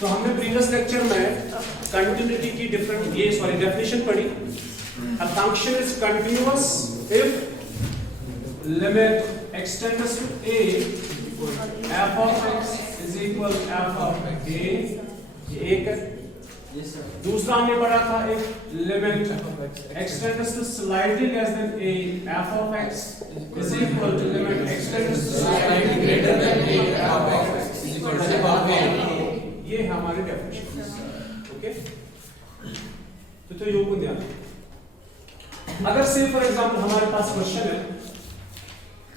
तो हमने previous lecture में कंटिन्यूटी की डेफिनेशन पढ़ी। A function is continuous if limit x tends to a f of x is equal to f of a, ये एक है। दूसरा हमने पढ़ा था एक limit x tends to slightly less than a f of x is equal to limit x tends to slightly greater than a f of x is equal to f of a। ये है हमारी definition. Okay, तो यो को ध्यान। अगर से for example हमारे पास question है,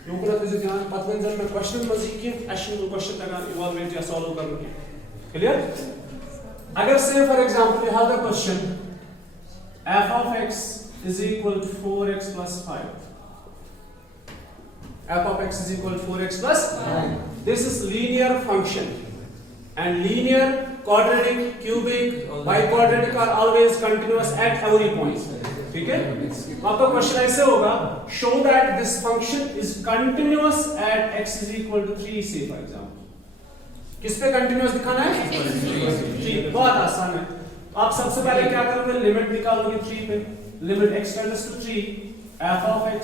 यो को रखते ध्यान पतवन जन में क्वेश्चन मजीद के एक्शन क्वेश्चन तक इवैल्यूएट या सॉल्व करने के क्लियर। अगर से for example you have the question f of x is equal to 4x plus 5, f of x is equal to 4x plus 5, this is linear function and linear, quadratic, cubic, biquadratic are always continuous at every point। ठीक है, आपका question ऐसे होगा, show that this function is continuous at x is equal to 3 से for example. किस पे continuous दिखाना है? 3। बहुत आसान है। आप सबसे पहले क्या करोगे, लिमिट निकालोगे 3 पे। Limit x tends to 3 f of x,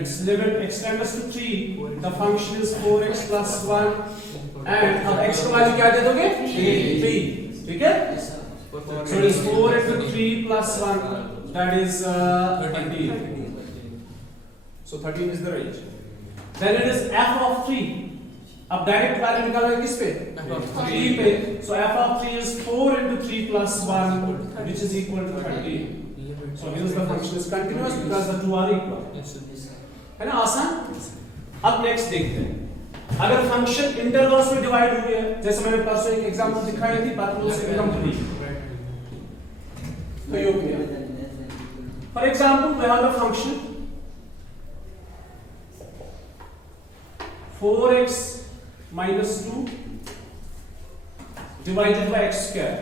its limit x tends to 3, the function is 4x plus 1 and अब x का वैल्यू क्या दे दोगे? 3। ठीक है, so it is 4 into 3 plus 1, that is 13. So 13 is the range. Then it is f of 3, अब direct value निकालोगे किस पे? 3 पे। So f of 3 is 4 into 3 plus 1 which is equal to 13. So hence the function is continuous because the two are equal। है ना, आसान। अब next देखते हैं, अगर फंक्शन इंटरवल्स में डिवाइड हुई है, जैसे मैंने परसों एक एग्जांपल दिखाई थी पतलू से इनकम्प्लीट, तो यो किया। For example we have a function 4x minus 2 divided by x square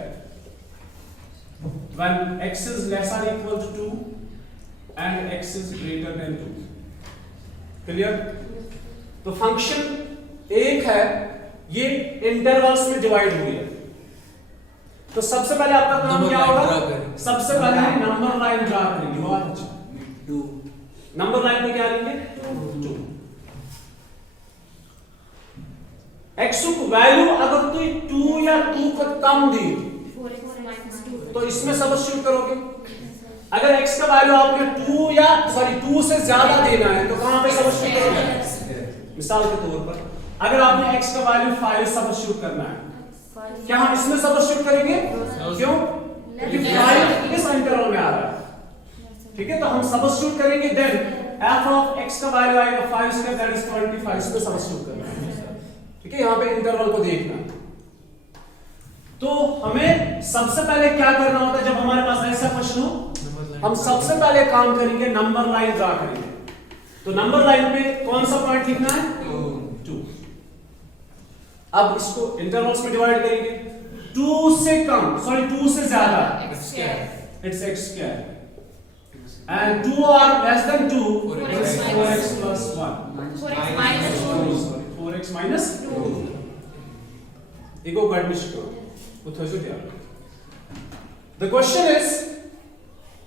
when x is less or equal to 2 and x is greater than 2। Clear. तो फंक्शन एक है, ये इंटरवल्स में डिवाइड हुई है। तो सबसे पहले आपका काम क्या होगा, सबसे पहले नंबर लाइन ड्रा करेंगे। बहुत अच्छा, 2 नंबर लाइन पे क्या लेंगे? 2। x की वैल्यू अगर तो 2 या 2 का कम दी तो इसमें सब्स्टिट्यूट करोगे। अगर x का वैल्यू आपने 2 से ज्यादा देना है तो कहां पे सब्स्टिट्यूट करोगे? मिसाल के तौर पर अगर आपने x का वैल्यू 5 सब्स्टिट्यूट करना है, क्या हम इसमें सब्स्टिट्यूट करेंगे? क्यों? क्योंकि 5 इस इंटरवल में आ रहा है। ठीक है, तो हम सब्स्टिट्यूट करेंगे। देन f of x का वैल्यू आएगा 5 स्क्वायर, दैट इज 25, इसमें सब्स्टिट्यूट करना है। ठीक है, यहां पे इंटरवल को देखना। तो हमें सबसे पहले क्या करना होता है जब हमारे पास ऐसा क्वेश्चन हो, हम सबसे पहले काम करेंगे नंबर लाइन ड्रा करेंगे। तो नंबर लाइन पे कौन सा पॉइंट लिखना है? 2। अब इसको इंटरवल्स में डिवाइड करेंगे। 2 से कम, सॉरी 2 से ज्यादा it's x square and 2 are less than 2 it's 4x plus 1, 4x minus 2, 4x minus 2। Echo गड़बड़ करो, वो थोड़ा सा ध्यान। The question is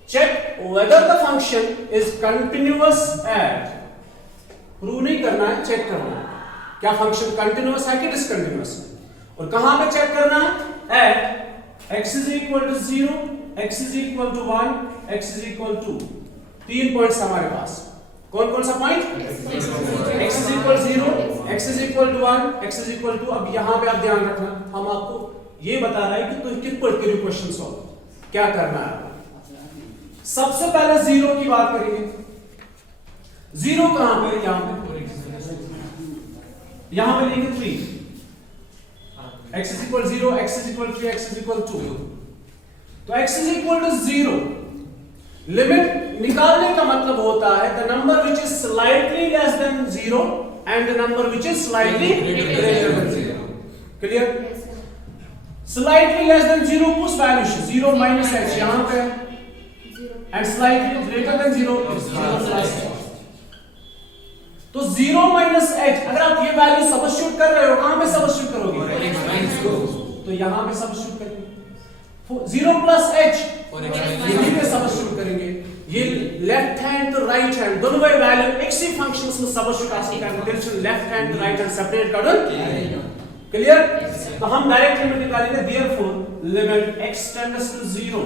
check whether the function is continuous at, prove नहीं करना है, चेक करना है क्या फंक्शन कंटिन्यूअस है कि डिसकंटिन्यूअस है। और कहां पे चेक करना है? At x is equal to 0, x is equal to 1, x is equal to 3 points हमारे पास। कौन कौन सा point? x is equal 0, x is equal to 1, x is equal to, अब यहां पे आप ध्यान रखना, हम आपको ये बता रहे हैं कि तो किस पर्टिकुलर क्वेश्चन सॉल्व क्या करना है। सबसे पहले 0 की बात करेंगे। 0 कहां पे? यहां पे लिखेंगे 3, x is equal 0, x is equal 3, x is equal 2। तो x is equal to 0, limit निकालने का मतलब होता है the number which is slightly less than 0 and the number which is slightly greater than 0। Clear? slightly less than 0 कुछ value 0 minus h यहां पे and slightly greater than 0 is 0 plus h। तो 0 minus h, अगर आप ये value substitute कर रहे हो, कहां पे सब्स्टिट्यूट करोगे? तो यहाँ पे सब्स्टिट्यूट करेंगे 0 प्लस h यहीं पे सब्स्टिट्यूट करेंगे। ये लेफ्ट हैंड तो राइट हैंड दोनों में वैल्यू एक ही फंक्शंस में सब्स्टिट्यूट करके left hand right hand separate कर दो। क्लियर? तो हम डायरेक्ट लिमिट निकालेंगे therefore limit x tends to 0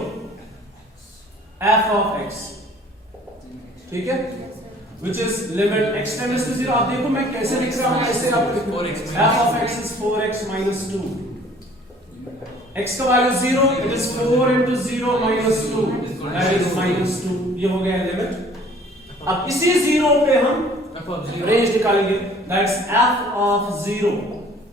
f of x, ठीक है, which is limit x tends to 0। आप देखो मैं कैसे लिख रहा हूं, ऐसे आप लिखो f of x is 4x minus 2, x का value 0, it is 4 into 0 minus 2, that is minus 2। ये हो गया लिमिट। अब इसी 0 पे हम रेंज निकालेंगे, that's f of 0।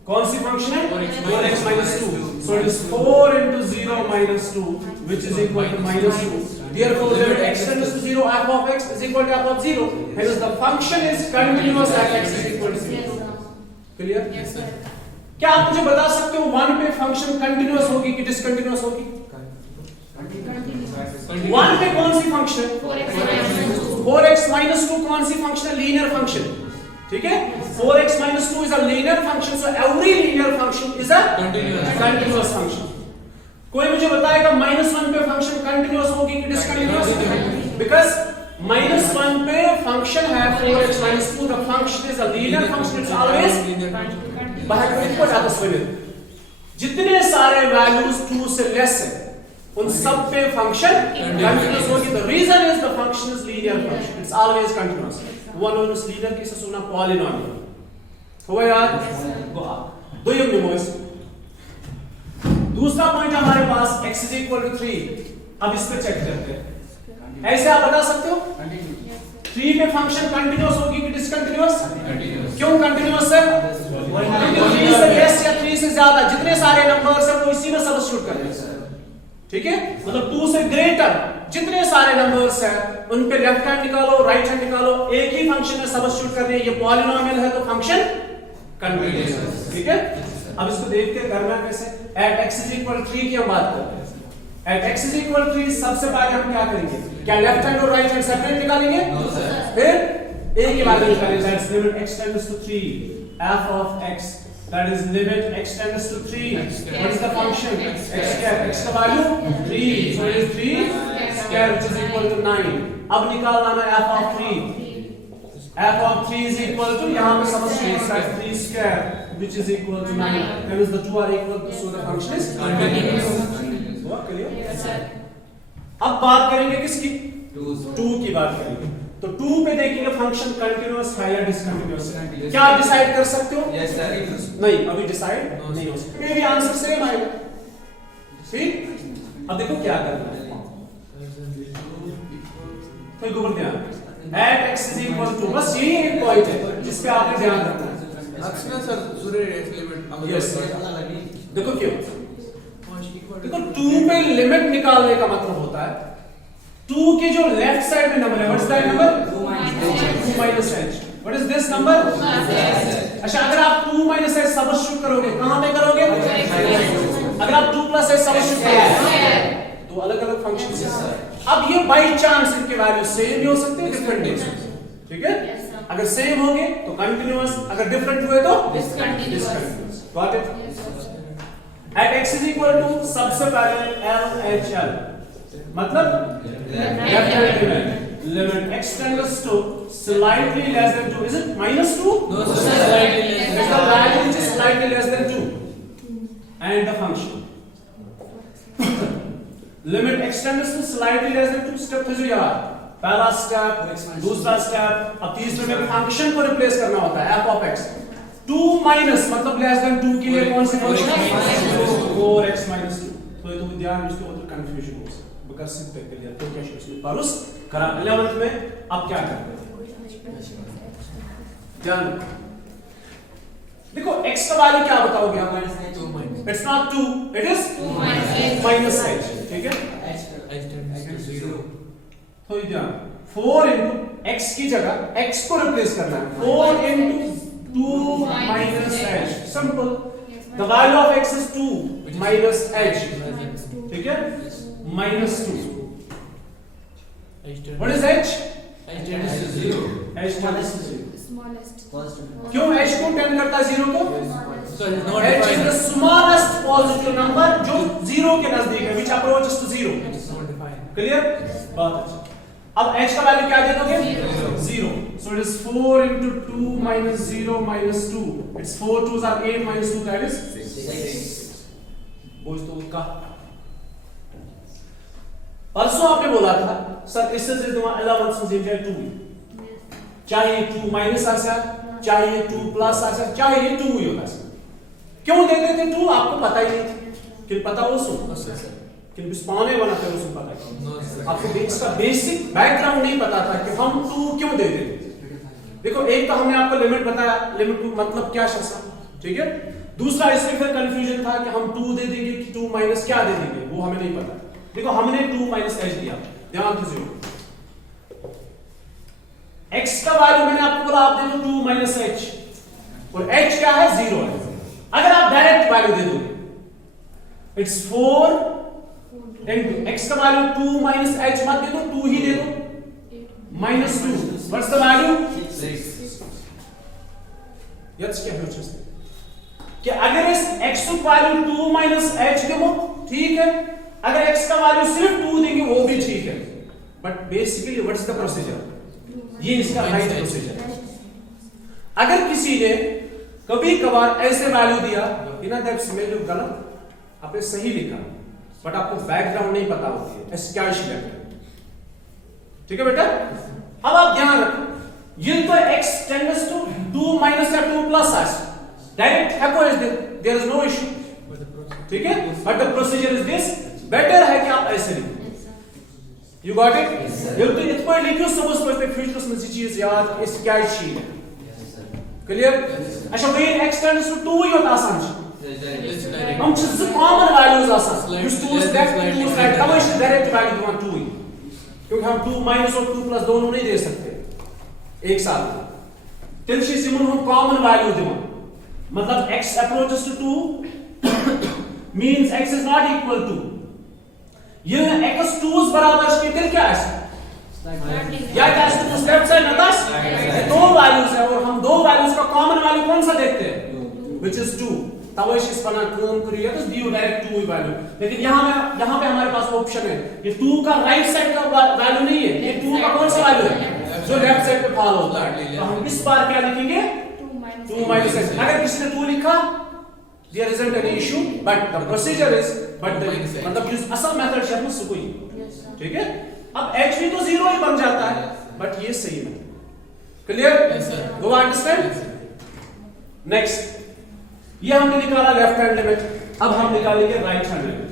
कौन सी फंक्शन है? 4x minus 2, so it is 4 into 0 minus 2 which is equal to minus 2। Therefore limit x tends to 0 f of x is equal to f of 0, hence the function is continuous at x is equal to 0। Clear? Yes sir। क्या आप मुझे बता सकते हो 1 पे function continuous होगी कि discontinuous होगी? 1 पे कौन सी फंक्शन? 4x minus 2 कौन सी फंक्शन है? लीनियर फंक्शन, ठीक है। 4x minus 2 is a linear function, so every linear function is a continuous function। कोई मुझे बताएगा -1 पे फंक्शन कंटीन्यूअस होगी कि डिसकंटीन्यूअस? बिकॉज़ -1 पे फंक्शन है 4x minus 2, the function is a linear function, it's always बाहर को जाता है। जितने सारे वैल्यूज 2 से लेस है उन सब पे फंक्शन कंटीन्यूअस होगी। the reason is the function is linear function, it's always continuous। one on linear cases होना पॉलिनोमियल हो यार। दो ये निमोस। दूसरा पॉइंट हमारे पास x is equal to 3। अब इस पे चेक करते हैं, ऐसे आप बता सकते हो 3 पे फंक्शन कंटीन्यूअस होगी कि डिसकंटीन्यूअस? क्यों कंटीन्यूअस है? क्योंकि 3 से लेस या 3 से ज्यादा जितने सारे नंबर्स हैं वो इसी में सब्स्टिट्यूट कर लेंगे, ठीक है। मतलब 2 से ग्रेटर जितने सारे नंबर्स हैं उन पे लेफ्ट हैंड निकालो राइट हैंड निकालो, एक ही फंक्शन में सब्स्टिट्यूट करने। ये पॉलिनोमियल है तो फंक्शन कंटीन्यूअस है, ठीक है। अब इसको देख के करना कैसे? At x is equal to 3 की हम बात करते हैं। At x is equal to 3 सबसे पहले हम क्या करेंगे? क्या लेफ्ट हैंड और राइट हैंड सेपरेट निकालेंगे? फिर एक ही बात निकालेंगे, that's limit x tends to 3 f of x, that is limit x tends to 3। what is the function? x square, x का value 3, so it is 3 square which is equal to 9। अब निकालना है f of 3, f of 3 is equal to, यहां पे substitute कर 3 square which is equal to 9, that is the two are equal to, so the function is continuous। हुआ clear? Yes sir। अब बात करेंगे किसकी? 2 की बात करेंगे। तो 2 पे देखेंगे फंक्शन कंटीन्यूअस है या डिसकंटीन्यूअस है। क्या आप डिसाइड कर सकते हो? Yes sir. नहीं, अभी डिसाइड नहीं हो सकता, मेरी आंसर सेम आएगा। ठीक, अब देखो क्या करना है। तो एक ऊपर ध्यान, eight x is equal to, बस यही एक पॉइंट है जिस पे आपने ध्यान रखना है। अच्छा सर, जरूरी है लिमिट। यस देखो क्यों? देखो 2 पे लिमिट निकालने का मतलब होता है 2 के जो लेफ्ट साइड में नंबर है, what is that number? 2 minus h। What is this number? अच्छा, अगर आप 2 minus h सब्स्टिट्यूट करोगे कहां पे करोगे? अगर आप 2 plus h सब्स्टिट्यूट करोगे तो अलग अलग फंक्शंस है। अब ये बाय चांस इनके वैल्यू सेम भी हो सकते हैं, डिफरेंट भी हो सकते हैं, ठीक है। अगर सेम होंगे तो कंटीन्यूअस, अगर डिफरेंट हुए तो discontinuous. Got it? At x is equal to सबसे पहले LHL मतलब left hand limit, limit x tends to slightly less than 2, is it -2? No sir, slightly less It's the value which is slightly less than 2 and the function limit x tends to slightly less than 2। Step है जो यार, पहला step, दूसरा step, अब तीसरे में function को replace करना होता है f of x। 2 माइनस मतलब लेस देन 2 के लिए कौन सी फंक्शन है? 4x minus 2। तो ये तो ध्यान उसके ऊपर कंफ्यूजन हो सकता है, बिकॉज़ सिंपल क्लियर तो क्या इसमें पारुस करा 11th में। अब क्या करते हैं? ध्यान देखो, x का वैल्यू क्या बताओगे आप? It's not 2, it is minus h, ठीक है। तो ध्यान 4 into x की जगह x को रिप्लेस करना है, 4 into 2 minus h, simple। the value of x is 2 minus h, ठीक है, minus 2। what is h? h tends to 0। h tends to 0। Smallest। क्यों h को टेंड करता है 0 को? So it is not h is the defined। smallest positive zero के नजदीक है, which approaches to zero. Clear? बहुत अच्छा. अब h का वैल्यू क्या दे दोगे? 0. So it is 4 into 2 minus 0 minus 2. It's 4 2s are 8 minus 2, that is 6. बोझ तो उसका. परसों आपने बोला था सर इससे से तुम्हारा 11 से जाए 2. चाहे 2 माइनस आ सा, चाहे 2 प्लस आ सा, चाहे 2 ही होता है. क्यों देते थे 2? आपको पता ही नहीं था. कि पता हो सो कि स्पॉने बनाते हो, पता है आपको इसका बेसिक बैकग्राउंड नहीं पता था कि हम 2 क्यों दे रहे थे. देखो एक तो हमने आपको लिमिट बताया, लिमिट का मतलब क्या शसा, ठीक है. दूसरा इसमें फिर कंफ्यूजन था कि हम 2 दे देंगे कि 2 माइनस क्या दे देंगे, वो हमें नहीं पता. देखो हमने 2 माइनस h दिया, ध्यान दीजिए. x का वैल्यू मैंने आपको बोला आप दे दो 2 माइनस h, और h क्या है? 0 है. अगर आप डायरेक्ट वैल्यू दे दोगे इट्स 4 into x का वैल्यू 2 माइनस h मत दे दो, 2 ही दे दो, minus 2. What's the value? 6. Yes क्या है चीज कि अगर इस x का वैल्यू 2 माइनस h दो ठीक है, अगर x का वैल्यू सिर्फ 2 देंगे वो भी ठीक है. But basically what's the procedure? ये इसका राइट प्रोसीजर. अगर किसी ने कभी कभार ऐसे वैल्यू दिया बिना दैट में जो गलत आपने सही लिखा बट आपको बैकग्राउंड नहीं पता होती है, ऐसे क्या इशू. ठीक है बेटा. अब आप ध्यान रखो ये तो x टेंड्स टू 2 माइनस या 2 प्लस h डायरेक्ट है, कोई देयर इज नो इशू. ठीक है, but the procedure is this. Better है कि आप ऐसे लिखो. You got it? ये तो इस पर लिखो समझ पड़ते फ्यूचर्स में चीज यार इस क्या शीट है. क्लियर? अच्छा वेन x टेंड्स टू 2 ही होता आसान हम छ कॉमन वैल्यूज आसान युस 2 लेफ्ट 2 राइट तब इस डायरेक्ट वैल्यू दिया 2 ही, क्योंकि हम 2 माइनस और 2 प्लस दोनों नहीं दे सकते एक साथ. तेल शी सिमन हम कॉमन वैल्यू दिया मतलब x approaches to 2 means x is not equal to ये x 2 बराबर के तेल क्या है या क्या है स्टेप साइड में बस दो वैल्यूज है और हम दो वैल्यूज का कॉमन वैल्यू कौन सा देखते हैं which is 2. तब इस बना काम करिए तो दियो डायरेक्ट 2 ही वैल्यू. लेकिन यहां पे हमारे पास ऑप्शन है ये 2 का राइट साइड का वैल्यू नहीं है, ये 2 का कौन सा वैल्यू है जो लेफ्ट साइड पे फॉलो होता है. तो हम इस बार क्या लिखेंगे 2 माइनस h. अगर किसी ने 2 लिखा there isn't any issue but the procedure is but the मतलब यूज असल मेथड शर्म सुकोई. ठीक है. अब h भी तो 0 ही बन जाता है बट ये सही है. क्लियर? Do understand? नेक्स्ट ये हमने निकाला लेफ्ट हैंड लिमिट. अब हम निकालेंगे right hand limit.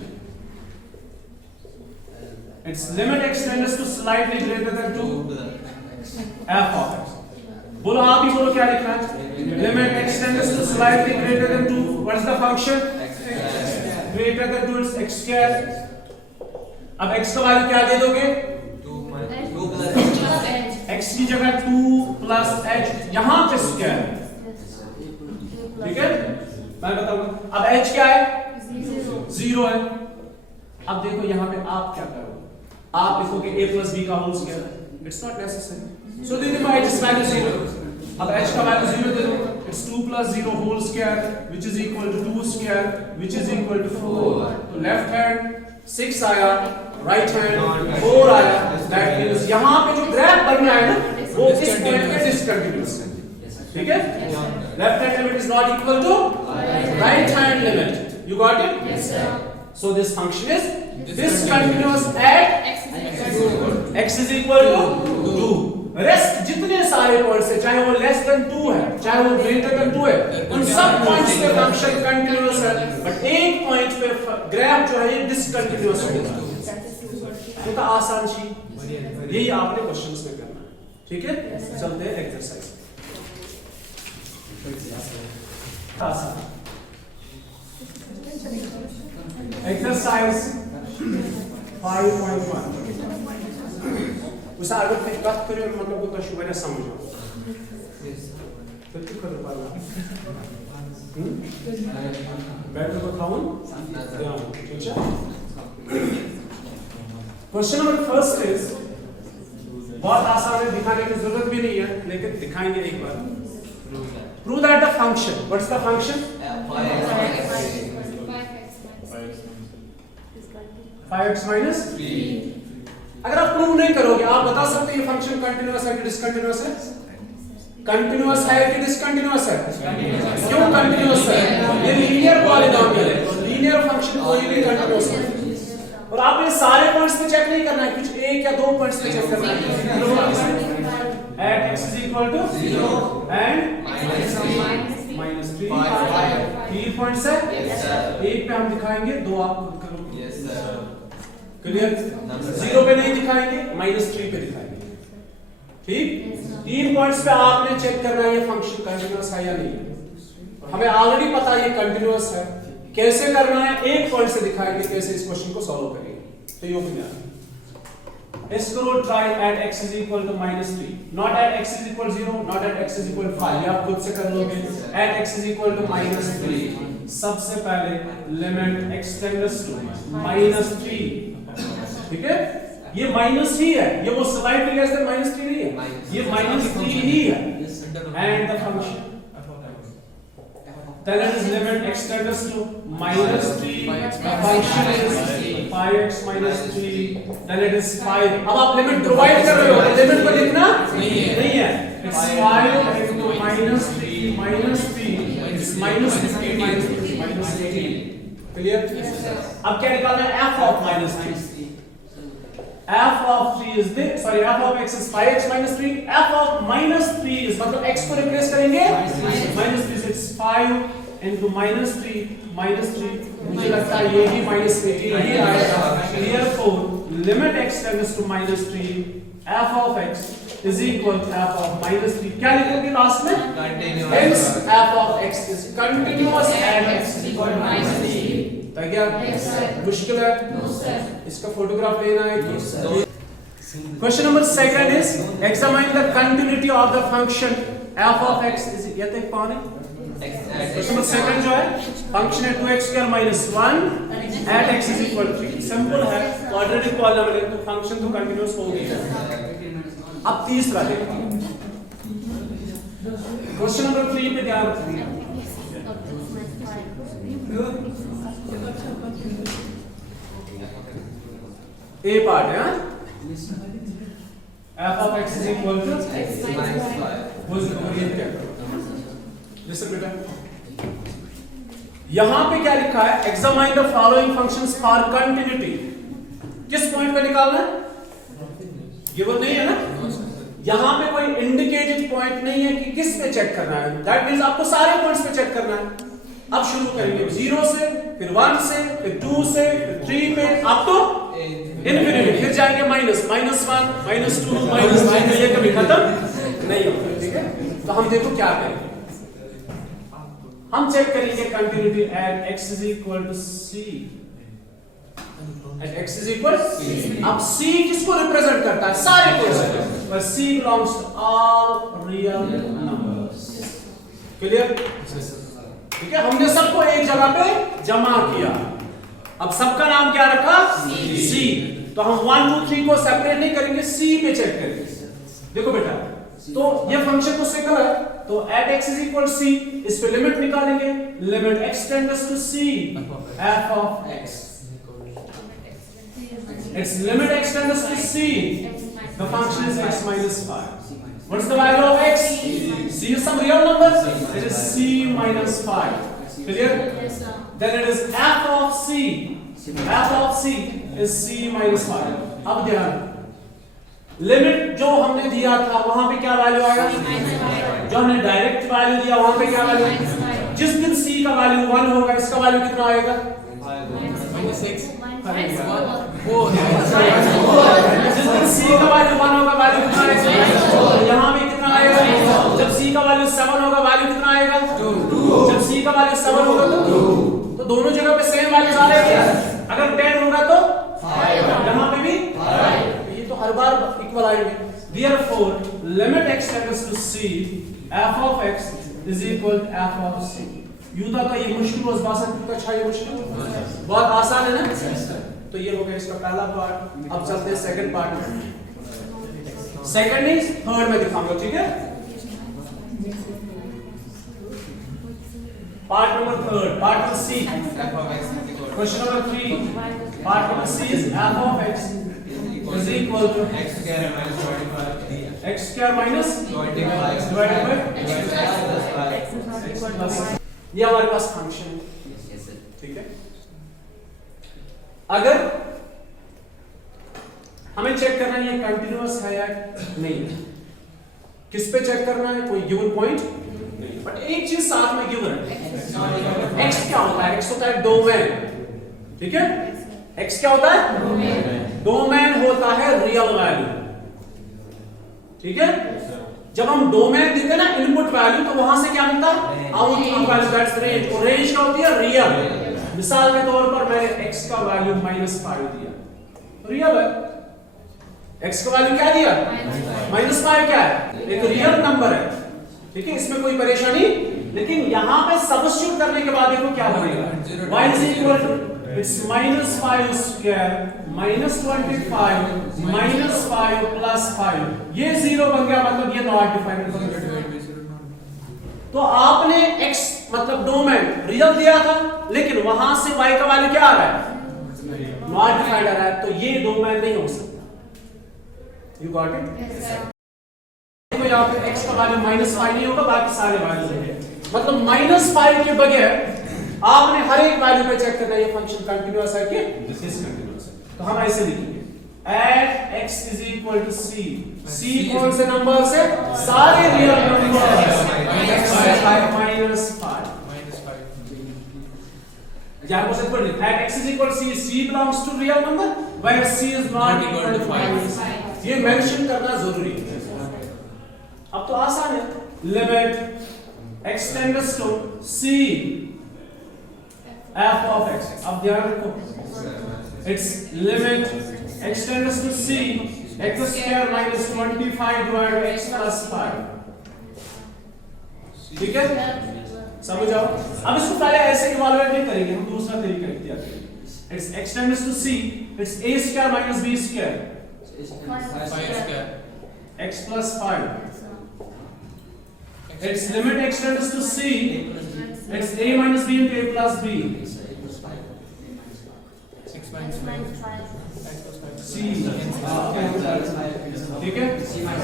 It's limit x tends to slightly greater than 2 f of x. बोलो आप ही बोलो क्या लिखना है. Limit x tends to slightly greater than 2 what is the function greater than 2 it's x square. अब x का value क्या दे दोगे 2 प्लस x की जगह 2 प्लस h यहां पे स्क्वायर. ठीक है मैं बताऊंगा. अब h क्या है 0 है. अब देखो यहां पे आप क्या करोगे, आप लिखोगे a plus b का whole square. It's not necessary so दे दो h इज वैल्यू 0. अब h का वैल्यू 0 दे दो. It's 2 plus 0 whole square which is equal to 2 square which is equal to 4. तो लेफ्ट हैंड 6 आया, राइट हैंड 4 आया. दैट मींस यहां पे जो ग्राफ बनना है ना वो इस पॉइंट पे डिसकंटीन्यूअस है. ठीक है. Left hand limit is not equal to right hand limit. You got it? Yes sir. So this function is discontinuous at x is equal to 2. Rest जितने सारे पॉइंट्स है चाहे वो लेस देन 2 है चाहे वो ग्रेटर देन 2 है उन सब पॉइंट्स पे फंक्शन कंटीन्यूअस है. बट एक पॉइंट पे ग्राफ जो है ये डिसकंटीन्यूअस होगा. तो आसान चीज यही आपने क्वेश्चंस में करना है. ठीक है. चलते हैं एक्सरसाइज. एक्सरसाइज 5.1 उसे अगर फिर बात करें मतलब वो तो शुभने समझो तो क्यों कर पाला बैठ को बताऊं ध्यान. ठीक है. क्वेश्चन नंबर फर्स्ट इज बहुत आसान है, दिखाने की जरूरत भी नहीं है लेकिन दिखाएंगे एक बार. Prove that the function. What's the function? 5x minus 3। अगर आप प्रूव नहीं करोगे आप बता सकते हैं ये फंक्शन कंटिन्यूअस है कि डिसकंटिन्यूअस है? कंटिन्यूअस है कि डिसकंटिन्यूअस है? क्यों कंटिन्यूअस है? ये लीनियर पॉलीनोमियल है, तो लीनियर फंक्शन कोई भी कंटिन्यूअस है। और आप ये सारे पॉइंट्स पे चेक नहीं करना है, कुछ एक या दो पॉइंट्स पे चेक करना है। At x is equal to 0 and minus 3 3 points है। एक पे हम दिखाएंगे, दो आप खुद करोगे। क्लियर? 0 पे नहीं दिखाएंगे, -3 पे दिखाएंगे। ठीक? 3 पॉइंट्स पे आपने चेक करना है ये फंक्शन कंटिन्यूअस है या नहीं। हमें ऑलरेडी पता है ये कंटिन्यूअस है, कैसे करना है एक पॉइंट से दिखाएंगे कैसे इस क्वेश्चन को सॉल्व करेंगे। तो ये भी इसको try at x is equal to -3, not at x is equal 0, not at x is equal 5, ये आप खुद से कर लोगे। at x is equal to -3 सबसे पहले लिमिट x टेंड्स टू -3, ठीक है? ये माइनस ही है, ये वो स्लाइड लेस देन -3 नहीं है, ये -3 ही है। And the function then it is limit x tends to -3, function is 5x minus 3, then it is 5। अब आप लिमिट प्रोवाइड कर रहे हो, लिमिट को लिखना नहीं है। It's 5 into -3 minus 3 is -15 minus 3 minus 18। Clear? अब क्या निकालना है? f of -3। f of 3 is the f of x is 5x minus 3, f of -3 is मतलब x को रिप्लेस करेंगे -3 से 5 into -3 मुझे लगता है ये ही -18 ही आएगा। Therefore limit x tends to -3 f of x is equal to f of -3। क्या लिखोगे लास्ट में? Hence f of x is continuous and x is equal to -3। तो क्या मुश्किल है? इसका फोटोग्राफ लेना है कि question number second is examine the continuity of the function f of x is ये तक पाने। क्वेश्चन नंबर सेकंड जो है फंक्शन है 2x² - 1 at x is equal to 3। Simple है, क्वाड्रेटिक पॉलिनोमियल है तो फंक्शन तो कंटीन्यूअस हो गया। अब तीसरा देखो, क्वेश्चन नंबर 3 पे ध्यान रखिए। ए पार्ट है f of x is equal to x minus 5 वो ओरिएंट क्या करो। लिसन बेटा, यहां पे क्या लिखा है? Examine the following functions for continuity. किस पॉइंट पे निकालना है? ये वो नहीं है ना, यहां पे कोई इंडिकेटेड पॉइंट नहीं है कि किस पे चेक करना है। दैट मींस आपको सारे पॉइंट्स पे चेक करना है। अब शुरू करेंगे 0 से, फिर 1 से, फिर 2 से, फिर 3 पे, अब तो इनफिनिटी, फिर जाएंगे -1 -2 -3, ये कभी खत्म नहीं होगा। ठीक है, तो हम देखो क्या करेंगे। हम चेक करेंगे continuity at x is equal to c, एट x is equal c। अब c किसको रिप्रेजेंट करता है? सारे को, पर c belongs to all real numbers। Clear? ठीक है, हमने सबको एक जगह पे जमा किया। अब सबका नाम क्या रखा? c। तो हम 1 2 3 को सेपरेट नहीं करेंगे, c पे चेक करेंगे। देखो बेटा, तो ये फंक्शन तो सिंगल है, तो at x is equal to c, इस पे लिमिट निकालेंगे। Limit x tends to c f of x, its limit x tends to c, the function is x minus 5। What's the value of x? c is some real number, it is c minus 5। Clear? Then it is f of c, f of c is c minus 5। अब ध्यान, limit जो हमने दिया था वहां पे क्या value आएगा? जो हमने डायरेक्ट वैल्यू दिया वहां पे क्या वैल्यू? जिस दिन c का वैल्यू 1 होगा इसका वैल्यू कितना आएगा? -6। जिस दिन c का वैल्यू 1 होगा वैल्यू कितना आएगा? यहां भी कितना आएगा? जब c का वैल्यू 7 होगा वैल्यू कितना आएगा? 2। जब c का वैल्यू 7 होगा तो 2। तो दोनों जगह पे सेम वैल्यूज आ रहे हैं। अगर 10 होगा तो 5, यहां पे भी 5, तो हर बार इक्वल आएंगे। Therefore limit x tends to c f of x is equal to f of c। यूदा का ये मुश्किल रोज बासन का अच्छा, ये मुश्किल बहुत आसान है ना। तो ये हो गया इसका पहला पार्ट। अब चलते हैं सेकंड पार्ट में। सेकंड नहीं, थर्ड में दिखाऊंगा। ठीक है, part number third, part number C. f of x is equal Question number 3. Part number C is f of x is equal to x square minus 25 x square minus 25 divided by x plus 5. ये हमारे पास function है, ठीक है। अगर हमें check करना है ये कंटिन्यूअस है या नहीं, किस पे चेक करना है? कोई गिवन पॉइंट नहीं, बट एक चीज साथ में गिवन है। x क्या होता है? x होता है डोमेन, ठीक है। x क्या होता है? डोमेन होता है रियल वैल्यू, ठीक है। जब हम डोमेन देते हैं ना इनपुट वैल्यू, तो वहां से क्या मिलता है? Output value, that's range. और रेंज क्या होती है? रियल। मिसाल के तौर पर मैंने x का वैल्यू -5 दिया, रियल है। x का वैल्यू क्या दिया? -5 क्या है? एक रियल नंबर है, ठीक है, इसमें कोई परेशानी। लेकिन यहां पे सब्स्टिट्यूट करने के बाद देखो क्या बनेगा। y is equal to it's -5 square -25 -5 plus 5, ये 0 बन गया, मतलब ये नॉट डिफाइंड बन गया। तो आपने x मतलब डोमेन रियल दिया था, लेकिन वहां से y का वैल्यू क्या आ रहा है? नॉट डिफाइंड आ रहा है, तो ये डोमेन नहीं हो सकता। You got it? देखो यहाँ पे x का वैल्यू -5 नहीं होगा, बाकी सारे वैल्यूज हैं। मतलब -5 के बगैर आपने हर एक वैल्यू पे चेक करना है ये फंक्शन कंटीन्यूअस है कि डिसकंटीन्यूअस है। तो हम ऐसे लिखेंगे at x is equal to c, c कौन से नंबर से? सारे रियल नंबर -5 जहां पर simple at x is equal to c belongs to real number where c is not equal to 5। ये मेंशन करना जरूरी है। अब तो आसान है, limit x tends to c f of x। अब ध्यान रखो, its limit x tends to c x square minus 25 divided by x plus 5, ठीक है, समझ आओ। अब इसको पहले ऐसे इवैल्यूएट नहीं करेंगे, हम दूसरा तरीका इख्तियार करेंगे। It's x tends to c, it's a square minus b square, 5 square x plus 5, its limit x tends to c, it's a minus b into a plus b, 6 minus 5 c, ठीक है।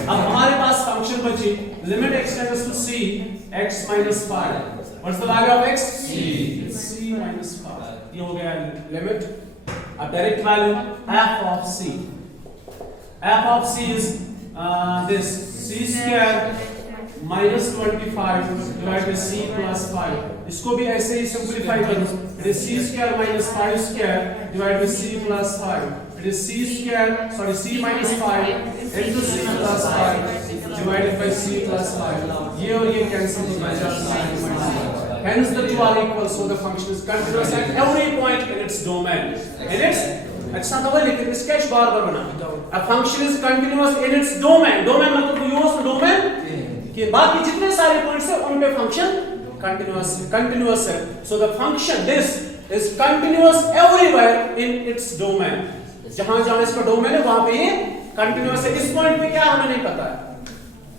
अब हमारे पास फंक्शन बची limit x tends to c x minus 5, what's the value of x? c minus 5, ये हो गया limit. अब direct value f of c, f of c is this c square minus 25 divided by c plus 5। इसको भी ऐसे ही simplify करो, it is c square minus 5 square divided by c plus 5, it is c minus 5 into c plus 5 divided by c plus 5। ये और ये cancel हो जाएगा, hence the two are equal, so the function is continuous at every point in its domain, in its अच्छा तो लेकिन sketch बार बार बना। A function is continuous in its domain, domain मतलब यूज डोमेन कि बाकी जितने सारे पॉइंट्स हैं उन पे फंक्शन कंटीन्यूअस है। So the function this is continuous everywhere in its domain, जहां जहां इसका डोमेन है वहां पे ये कंटीन्यूअस है। इस पॉइंट पे क्या हमें नहीं पता है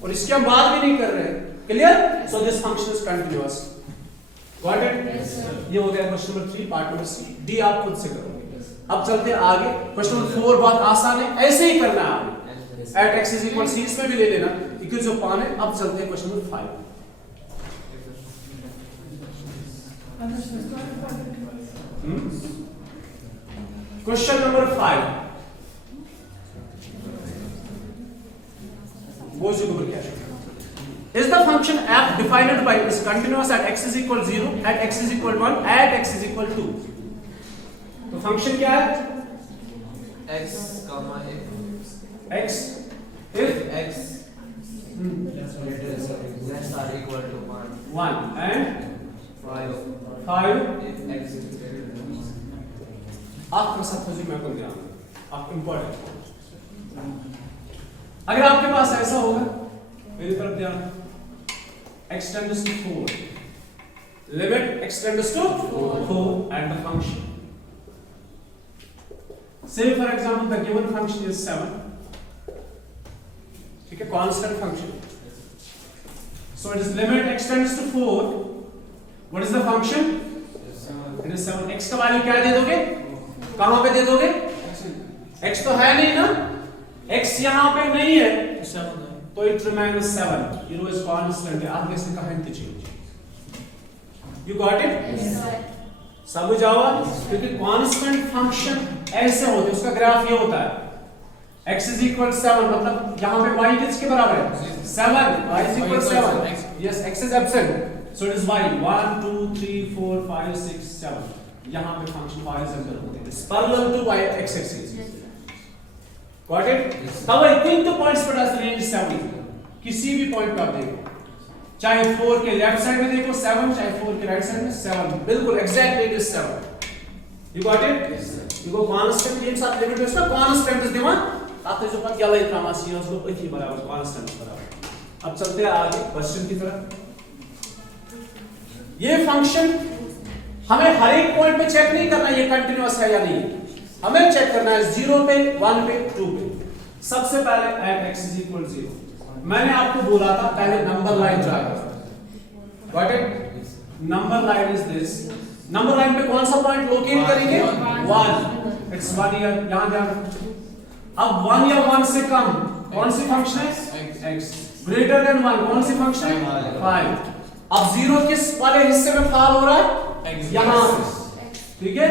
और इसकी हम बात भी नहीं कर रहे हैं, clear? So this function is continuous, got it? ये हो गया question number 3 part number C. D आप खुद से करोगे। अब चलते हैं आगे, क्वेश्चन नंबर 4 बहुत आसान है, ऐसे ही करना है आपने। at x is equal c, इसमें भी ले लेना इक्वल्स ऑफ पान है। अब चलते हैं क्वेश्चन नंबर 5। क्वेश्चन नंबर 5 वो जो क्या है? Is the function f defined by is continuous at x is equal 0, at x is equal 1, at x is equal 2। तो फंक्शन क्या है? x comma x if x less are equal to 1 and 5 if x is greater than 1। आपका सब कुछ मैं कर दिया, आप इंपॉर्टेंट। अगर आपके पास ऐसा होगा, मेरी तरफ ध्यान, x tends to 4, limit x tends to 4 and the function, say for example the given function is 7, ठीक है, constant function, so it is limit x tends to 4, what is the function? It is 7। x का value क्या दे दोगे, कहां पे दे दोगे, x तो है नहीं ना, x यहां पे नहीं है तो it remains 7, you know is constant है, आप कैसे कहें कि चेंज, you got it, समझ आओ, क्योंकि कांस्टेंट फंक्शन ऐसे होते हैं, उसका ग्राफ ये होता है x is equal 7, मतलब यहाँ पे y किसके बराबर है 7, y is equal 7, yes x is absent so it is y 1 2 3 4 5 6 7, यहाँ पे फंक्शन horizontal होते हैं, it's parallel to y x axis, got it, तब तीन तो पॉइंट्स पर रेंज 7, किसी भी पॉइंट पे आप देखो, चाहे 4 के लेफ्ट साइड में देखो 7, चाहे 4 के राइट साइड में 7, बिल्कुल exactly it is 7, you got it, you go constant ये साथ लिमिट है ना, constant इज दिवन आप जो पन गला इतना सी उसको इतनी बराबर कांस्टेंट बराबर। अब चलते हैं आगे क्वेश्चन की तरफ। ये फंक्शन हमें हर एक पॉइंट पे चेक नहीं करना ये कंटीन्यूअस है या नहीं, हमें चेक करना है 0 पे 1 पे 2 पे। सबसे पहले एट x इज इक्वल 0 मैंने आपको बोला था पहले नंबर लाइन ड्रा करो, got it, number line is this, number line पे कौन सा पॉइंट लोकेट करेंगे 1, इट्स 1 ईयर, यहां ध्यान, अब 1 या 1 से कम कौन सी फंक्शन है x, ग्रेटर देन 1 कौन सी फंक्शन है 5, अब 0 किस वाले हिस्से में फॉल हो रहा है यहां, ठीक है,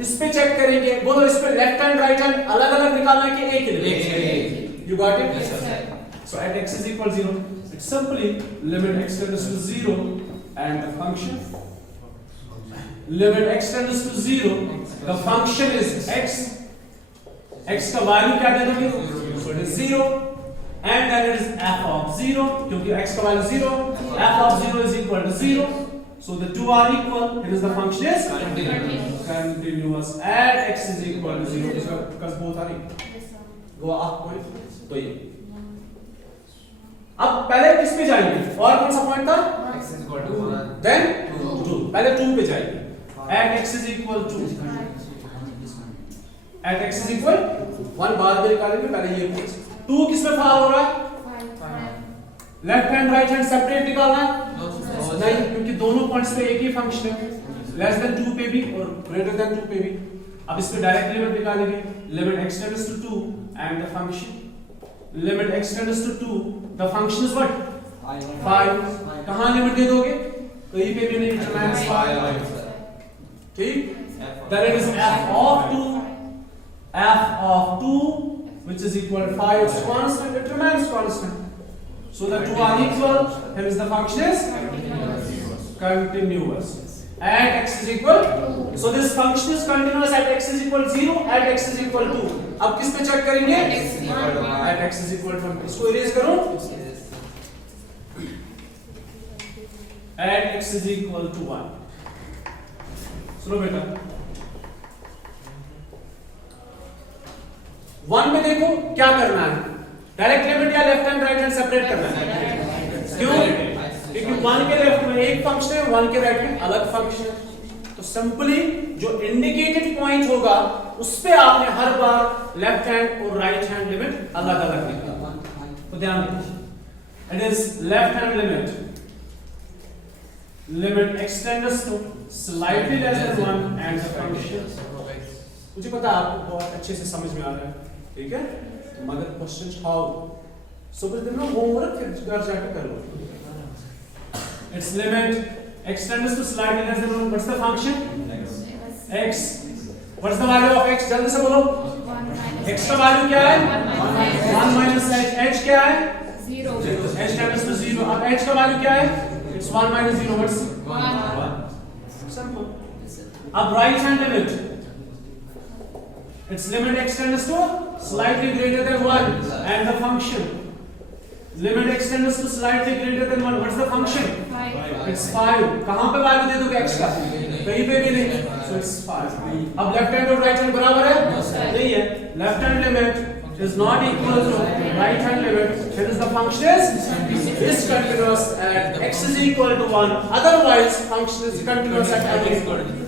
इस पे चेक करेंगे, बोलो इस पे लेफ्ट हैंड राइट हैंड अलग अलग निकालना है कि एक ही, you got it, so at x is equal 0 it's simply limit x tends to 0 and the function limit x tends to 0 the function is x का वैल्यू क्या दे दोगे, so it is 0 and then it is f of 0 क्योंकि x का value 0, f of 0 is equal to 0, so the two are equal, it is the function is continuous at x is equal to 0 because both are equal, go up point, तो ये अब पहले किस पे जाएंगे, और कौन सा पॉइंट था x is equal to 1, then 2, पहले 2 पे जाएंगे, at x is equal to at x is equal 1 बाद में निकालेंगे, पहले ये 2 किस में फॉल हो रहा है, left hand right hand separate निकालना है नहीं, क्योंकि दोनों पॉइंट्स पे एक ही फंक्शन है, लेस देन 2 पे भी और ग्रेटर देन 2 पे भी। अब इस पे डायरेक्ट लिमिट निकालेंगे, limit x tends to 2 and the function limit x tends to 2 the function is what 5, कहां लिमिट दे दोगे, कहीं पे भी नहीं, रिमेंस 5, ठीक, then it is f of 2 which is equal to 5, it's constant, it remains constant, so the two are equal, hence the function is continuous at x is equal, so this function is continuous at x is equal 0 at x is equal 2, अब किस पे check करेंगे at x is equal to 1, इसको erase करो, at x is equal to 1, सुनो बेटा 1 में देखो क्या करना है, डायरेक्ट लिमिट या left hand right hand separate करना है, क्यों, क्योंकि 1 के लेफ्ट में एक फंक्शन है, 1 के राइट में अलग फंक्शन है, तो सिंपली जो इंडिकेटेड पॉइंट होगा उस पे आपने हर बार लेफ्ट हैंड और राइट हैंड लिमिट अलग अलग निकालना, तो ध्यान रखिए, it is left hand limit x tends to slightly less than 1 and the function, मुझे पता है आपको बहुत अच्छे से समझ में आ रहा है, ठीक है, मगर क्वेश्चन हाउ, सो फिर दिन में होमवर्क फिर घर जाके कर लो, it's limit x tends to slightly less than 1, what's the function x, what's the value of x, जल्दी से बोलो, x का वैल्यू क्या है 1 minus h क्या है 0, h tends to 0, अब h का वैल्यू क्या है, it's 1 minus 0, what's 1, simple, अब right hand limit, its limit x tends to slightly greater than 1 and the function limit x tends to slightly greater than 1, what's the function 5, it's 5, कहां पे value दे दोगे x का, कहीं पे भी नहीं, so it's 5, अब लेफ्ट हैंड और राइट हैंड बराबर है नहीं है, left hand limit is not equal to right hand limit, hence the function is continuous at x is equal to 1, otherwise function is continuous at x is equal to 1.